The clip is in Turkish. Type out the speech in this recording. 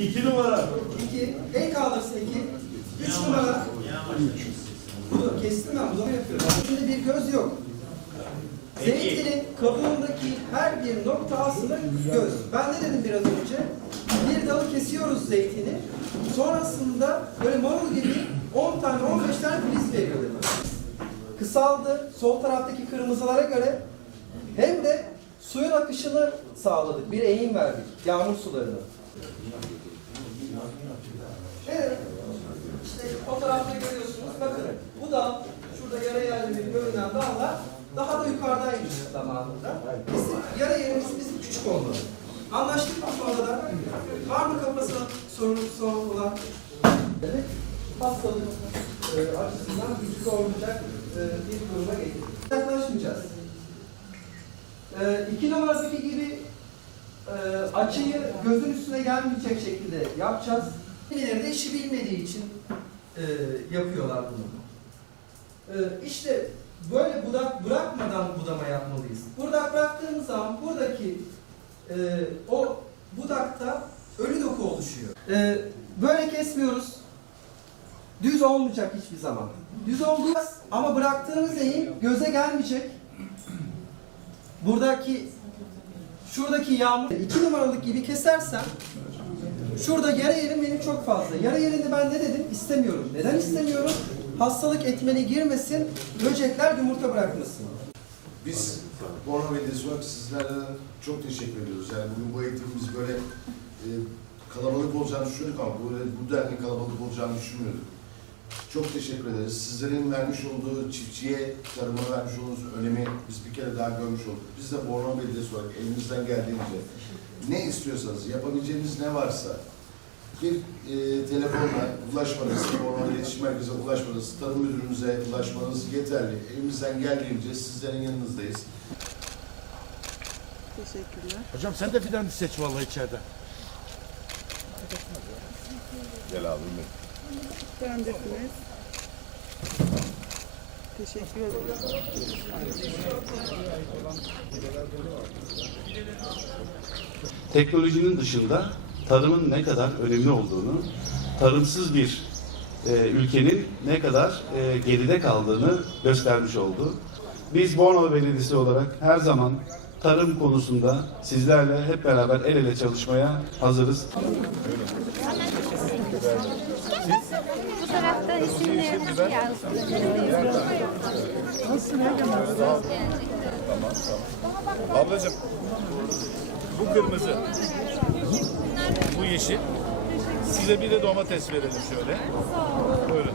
İki numara. İki. El kaldırsın iki. Üç numara. Bunu kestim ben budama yapıyorum. Şimdi bir göz yok. Zeytinin kabuğundaki her bir nokta aslında göz. Ben ne dedim biraz önce? Bir dalı kesiyoruz zeytini. Sonrasında böyle marul gibi 10 tane 15 tane filiz veriyor dedim. Kısaldı sol taraftaki kırmızılara göre hem de suyun akışını sağladık. Bir eğim verdik. Yağmur sularını. Evet. İşte fotoğrafta görüyorsunuz. Bakın bu dal, şurada yara yerleri görünen dallar daha da yukarıdaymış zamanında. Bizim yara yerimiz bizim küçük olmalı. Anlaştık mı bu konuda? Var mı kafasına sorun, sorun olan? Evet. Hastalık e, açısından küçük olmayacak e, bir duruma getirdik. Yaklaşmayacağız. E, iki numaradaki gibi açıyı gözün üstüne gelmeyecek şekilde yapacağız. Kimileri de işi bilmediği için e, yapıyorlar bunu. E, işte böyle budak bırakmadan budama yapmalıyız. Budak bıraktığımız zaman buradaki e, o budakta ölü doku oluşuyor. E, böyle kesmiyoruz. Düz olmayacak hiçbir zaman. Düz olacağız ama bıraktığımız eğim göze gelmeyecek. Buradaki şuradaki yağmur iki numaralık gibi kesersem şurada yara yerim benim çok fazla. Yara yerinde ben ne dedim? İstemiyorum. Neden istemiyorum? Hastalık etmeni girmesin, böcekler yumurta bırakmasın. Biz Borno Belediyesi olarak sizlerden çok teşekkür ediyoruz. Yani bugün bu eğitimimiz böyle e, kalabalık olacağını düşündük ama böyle bu denli kalabalık olacağını düşünmüyorduk. Çok teşekkür ederiz. Sizlerin vermiş olduğu çiftçiye, tarıma vermiş olduğunuz önemi biz bir kere daha görmüş olduk. Biz de Borno Belediyesi olarak elimizden geldiğince ne istiyorsanız, yapabileceğiniz ne varsa bir e, telefonla ulaşmanız, Borno İletişim Merkezi'ne ulaşmanız, tarım müdürümüze ulaşmanız yeterli. Elimizden geldiğince sizlerin yanınızdayız. Teşekkürler. Hocam sen de fidan seç vallahi içeride. Gel abi. Beğendiniz. Teşekkür ederim. teknolojinin dışında tarımın ne kadar önemli olduğunu, tarımsız bir e, ülkenin ne kadar e, geride kaldığını göstermiş oldu. Biz Bornova Belediyesi olarak her zaman tarım konusunda sizlerle hep beraber el ele çalışmaya hazırız. Bu tarafta isimlerinizi yazdım. Ablacığım bu kırmızı. Bu yeşil. Size bir de domates verelim şöyle. Buyurun.